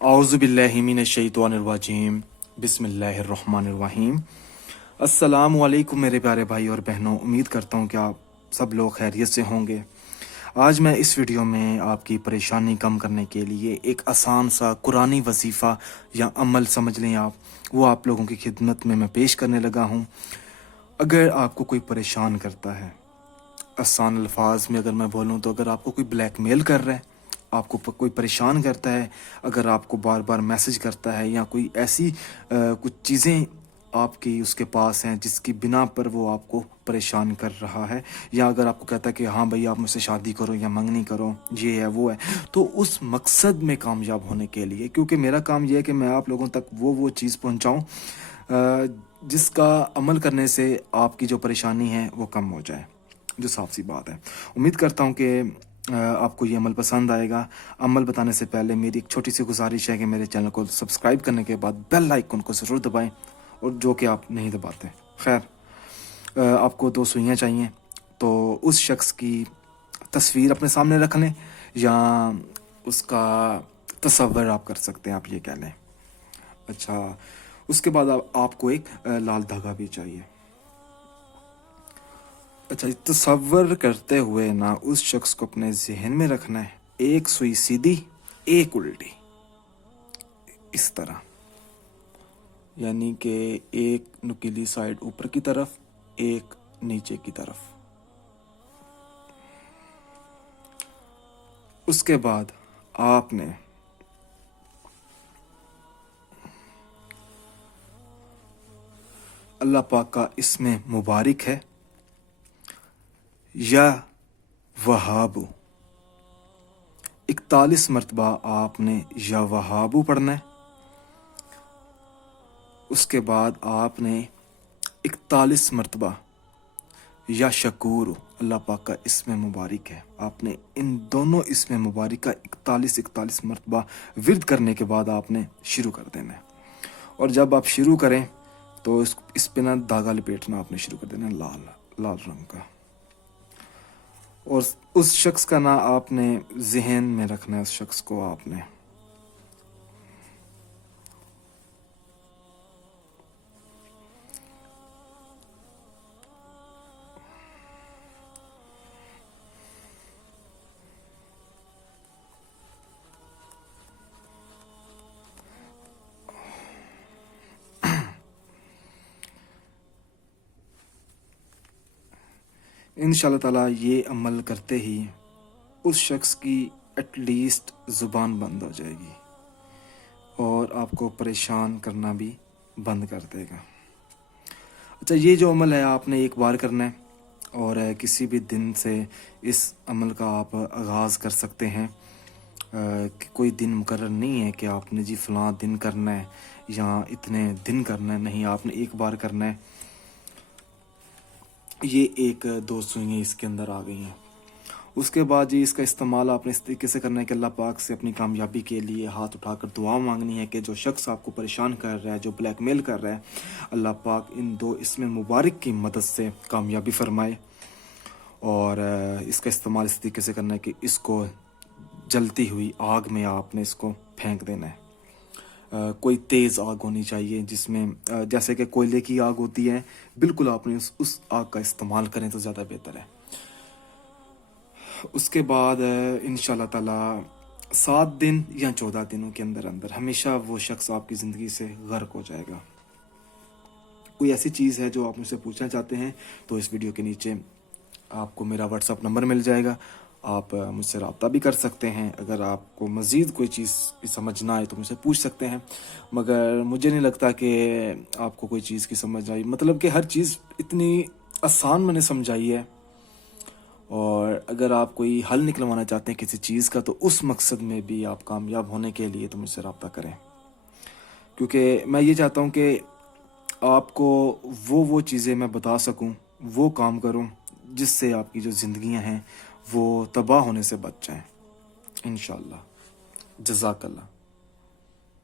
औज़ुबिल्लाहि मिनश्शैतानिर्रजीम बिस्मिल्लाहिर्रहमानिर्रहीम। अस्सलामु अलैकुम मेरे प्यारे भाई और बहनों, उम्मीद करता हूँ कि आप सब लोग खैरियत से होंगे। आज मैं इस वीडियो में आपकी परेशानी कम करने के लिए एक आसान सा कुरानी वजीफ़ा या अमल समझ लें आप, वो आप लोगों की खिदमत में मैं पेश करने लगा हूँ। अगर आपको कोई परेशान करता है, आसान अल्फाज में अगर मैं बोलूँ तो अगर आपको कोई ब्लैकमेल कर रहा है, आपको कोई परेशान करता है, अगर आपको बार बार मैसेज करता है या कोई ऐसी कुछ चीज़ें आपकी उसके पास हैं जिसकी बिना पर वो आपको परेशान कर रहा है, या अगर आपको कहता है कि हाँ भाई आप मुझसे शादी करो या मंगनी करो, ये है वो है, तो उस मकसद में कामयाब होने के लिए, क्योंकि मेरा काम ये है कि मैं आप लोगों तक वो चीज़ पहुँचाऊँ जिसका अमल करने से आपकी जो परेशानी है वो कम हो जाए, जो साफ सी बात है। उम्मीद करता हूँ कि आपको ये अमल पसंद आएगा। अमल बताने से पहले मेरी एक छोटी सी गुजारिश है कि मेरे चैनल को सब्सक्राइब करने के बाद बेल आइकन को ज़रूर दबाएं, और जो कि आप नहीं दबाते। खैर, आपको 2 सुइयाँ चाहिए, तो उस शख्स की तस्वीर अपने सामने रख लें या उसका तसव्वुर आप कर सकते हैं, आप ये कह लें। अच्छा, उसके बाद आपको एक लाल धागा भी चाहिए। अच्छा, तसव्वुर करते हुए ना उस शख्स को अपने जहन में रखना है, एक सुई सीधी एक उल्टी, इस तरह, यानी कि एक नुकीली साइड ऊपर की तरफ, एक नीचे की तरफ। उसके बाद आपने अल्लाह पाक का इसमें मुबारक है या वहाबू, 41 मरतबा आपने या वहाबू पढ़ना है। उसके बाद आपने 41 मरतबा या शकूर, अल्लाह पाक का इसमें मुबारक है, आपने इन दोनों इसमें मुबारक का 41 मरतबा विर्द करने के बाद आपने शुरू कर देना है। और जब आप शुरू करें तो इस पे ना धागा लपेटना आपने शुरू कर देना, लाल लाल रंग का, और उस शख्स का ना आपने जहन में रखना है, उस शख्स को आपने इंशाल्लाह ताला ये अमल करते ही उस शख्स की एटलीस्ट ज़ुबान बंद हो जाएगी और आपको परेशान करना भी बंद कर देगा। अच्छा, ये जो अमल है आपने एक बार करना है, और किसी भी दिन से इस अमल का आप आगाज़ कर सकते हैं। कि कोई दिन मुकर्रर नहीं है कि आपने जी फ़लाँ दिन करना है या इतने दिन करना है, नहीं, आपने एक बार करना है। ये एक 2 सुइयाँ इसके अंदर आ गई हैं। उसके बाद जी इसका इस्तेमाल आपने इस तरीके से करना है कि अल्लाह पाक से अपनी कामयाबी के लिए हाथ उठाकर दुआ मांगनी है कि जो शख्स आपको परेशान कर रहा है, जो ब्लैकमेल कर रहा है, अल्लाह पाक इन 2 इसमें मुबारक की मदद से कामयाबी फरमाए। और इसका इस्तेमाल इस तरीके से करना है कि इसको जलती हुई आग में आपने इसको फेंक देना है। कोई तेज़ आग होनी चाहिए जिसमें जैसे कि कोयले की आग होती है, बिल्कुल आपने उस आग का इस्तेमाल करें तो ज़्यादा बेहतर है। उसके बाद इंशाल्लाह ताला 7 दिन या 14 दिनों के अंदर अंदर हमेशा वो शख्स आपकी ज़िंदगी से गर्क हो जाएगा। कोई ऐसी चीज़ है जो आप मुझसे पूछना चाहते हैं तो इस वीडियो के नीचे आपको मेरा व्हाट्सअप नंबर मिल जाएगा, आप मुझसे रब्ता भी कर सकते हैं। अगर आपको मज़ीद कोई चीज़ भी समझना आए तो मुझसे पूछ सकते हैं, मगर मुझे नहीं लगता कि आपको कोई चीज़ की समझ आई, मतलब कि हर चीज़ इतनी आसान मैंने समझाई है। और अगर आप कोई हल निकलवाना चाहते हैं किसी चीज़ का, तो उस मकसद में भी आप कामयाब होने के लिए तो मुझसे रब्ता करें, क्योंकि मैं ये चाहता हूँ कि आपको वो चीज़ें मैं बता सकूँ, वो काम करूँ जिससे आपकी जो ज़िंदगियाँ हैं वो तबाह होने से बच जाएँ इंशाअल्लाह। जज़ाकल्लाह।